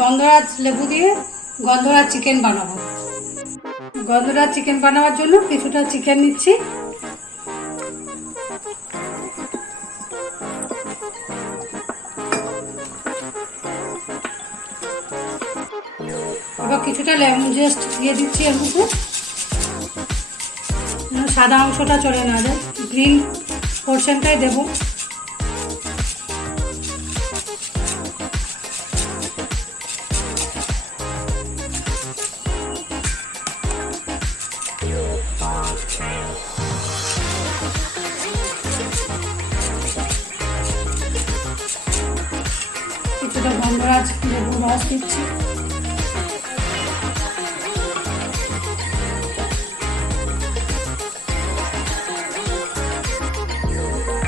গন্ধরাজ লেবু দিয়ে গন্ধরাজ চিকেন বানাবো। গন্ধরাজ চিকেন বানাবার জন্য কিছুটা চিকেন নিচ্ছি। এবার কিছুটা লেমন জেস্ট দিয়ে দিচ্ছি এর মধ্যে। সাদা অংশটা চলে না যায় গ্রিন পোর্শনটাই দেবো। কিছুটা গন্ধরাজ লেবু রস দিচ্ছি।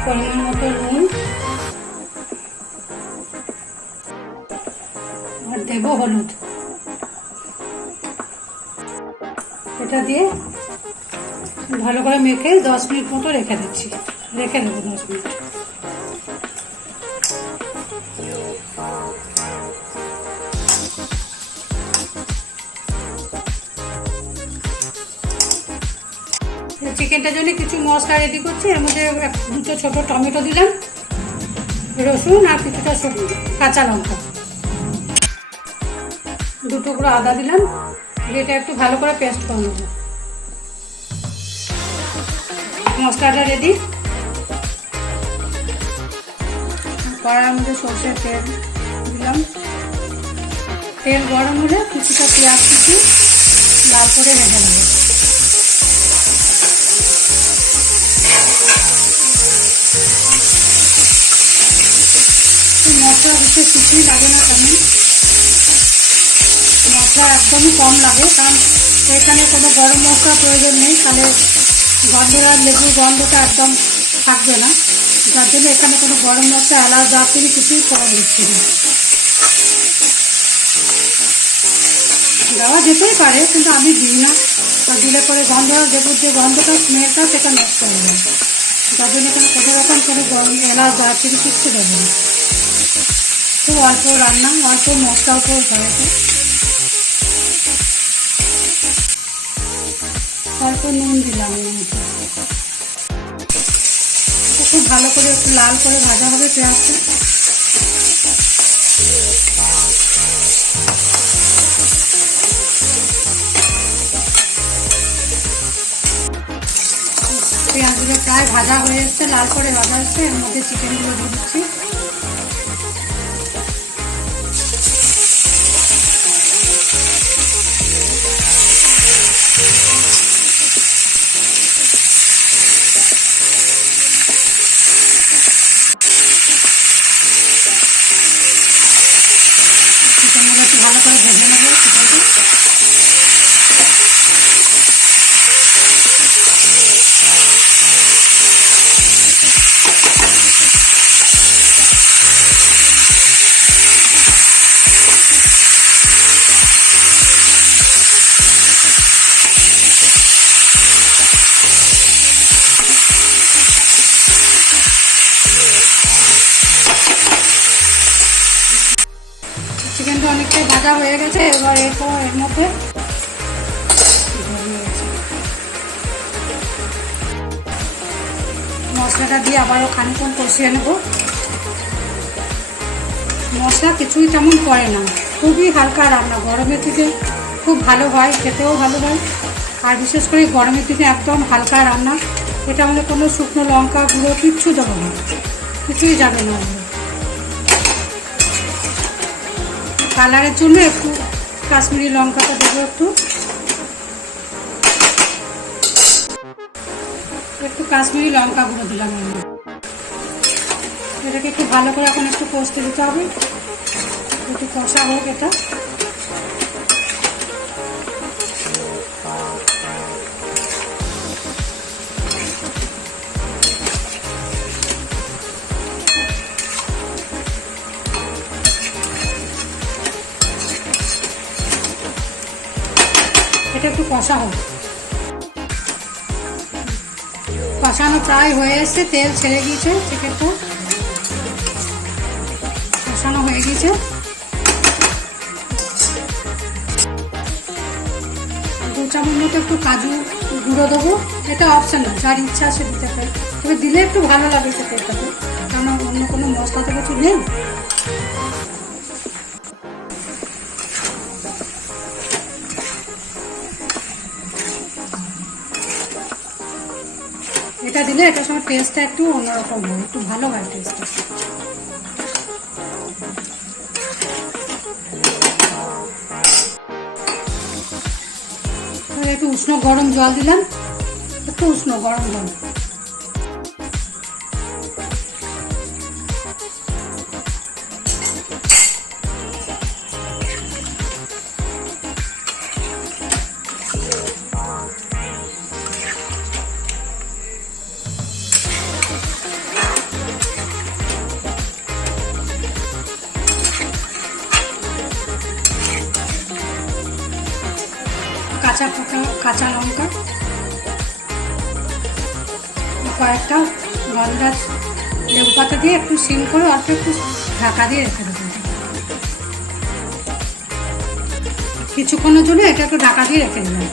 পরিমাণ মতো নুন আর দেবো হলুদ। এটা দিয়ে ভালো করে মেখে দশ মিনিট মতো রেখে দিচ্ছি। রেখে দেবো দশ মিনিট। চিকেনটার জন্য কিছু মশলা রেডি করছি। এর মধ্যে দুটো ছোট টমেটো দিলাম, রসুন আর কিছুটা কাঁচা লঙ্কা। দু টুকরো আদা দিলাম। এটা একটু ভালো করে পেস্ট করে নেব। মশলাটা রেডি কড়ার মধ্যে সর্ষের তেল দিলাম। তেল গরম হলে কিছুটা পেঁয়াজ কুচি লাল করে ভেজে নেব। মশলা বিশেষ কিছুই লাগে না তেমন। মশলা একদমই কম লাগে, কারণ এখানে কোনো গরম মশলা প্রয়োজন নেই, তাহলে গন্ধরার লেবুর গন্ধটা একদম থাকবে না। যার জন্য এখানে কোনো গরম মশলা, এলাচ, দারচিনি কিছুই করা দিচ্ছি না। দেওয়া যেতেই পারে, কিন্তু আমি দিই না। আর দিলে পরে গন্ধ লেবুর যে গন্ধটা, স্মেলটা সেটা নষ্ট হয়ে যায়। যার জন্য এখানে কোনো রকম কোনো গরম এলাচ, দারচিনি কিচ্ছু দেবো না। খুব অল্প রান্না, অল্প মশলা উপর হয়েছে। অল্প নুন দিলাম। খুব ভালো করে একটু লাল করে ভাজা হবে পেঁয়াজটা। পেঁয়াজগুলো প্রায় ভাজা হয়ে এসছে, লাল করে ভাজা হচ্ছে, এর মধ্যে চিকেনগুলো দিয়ে দিচ্ছি। চিকেনটা অনেকটাই ভাজা হয়ে গেছে, এবার এরপর এর মধ্যে মশলাটা দিয়ে আবারও খানিক্ষণ কষিয়ে নেব। মশলা কিছুই তেমন পড়ে না, খুবই হালকা রান্না, গরমের দিকে খুব ভালো হয়, খেতেও ভালো হয়। আর বিশেষ করে গরমের দিকে একদম হালকা রান্না, এটা আমাদের কোনো শুকনো লঙ্কা গুঁড়ো কিচ্ছু দেবো না, কিছুই যাবে না কালারের জন্য একটু কাশ্মীরি লঙ্কাটা দেবো একটু। একটু কাশ্মীরি লঙ্কা গুঁড়ো দিলাম। এটাকে একটু ভালো করে এখন একটু কষতে দিতে হবে। একটু কষা হোক এটা। কষা হবে। কষানো প্রায় হয়ে এসছে, তেল ছেড়ে গিয়েছে সেক্ষেত্রে। কষানো হয়ে গিয়েছে দু চামচ মতো একটু কাজু গুঁড়ো দেবো। এটা অপশানাল যার ইচ্ছা আছে দিতে পারে। তবে দিলে একটু ভালো লাগে খেতে। কারণ অন্য কোনো মশলা তো কিছু নেই। এটা দিলে এটার সময় টেস্টটা একটু অন্যরকম হয়, একটু ভালো হয় টেস্টটা একটু উষ্ণ গরম জল দিলাম, একটু উষ্ণ গরম জল। কাঁচা পোকা কাঁচা লঙ্কা, কয়েকটা গন্ধরাজ লেবু পাতা দিয়ে একটু সিম করে অল্প একটু ঢাকা দিয়ে রেখে দেবো। কিছুক্ষণের জন্য এটা একটু ঢাকা দিয়ে রেখে দিলাম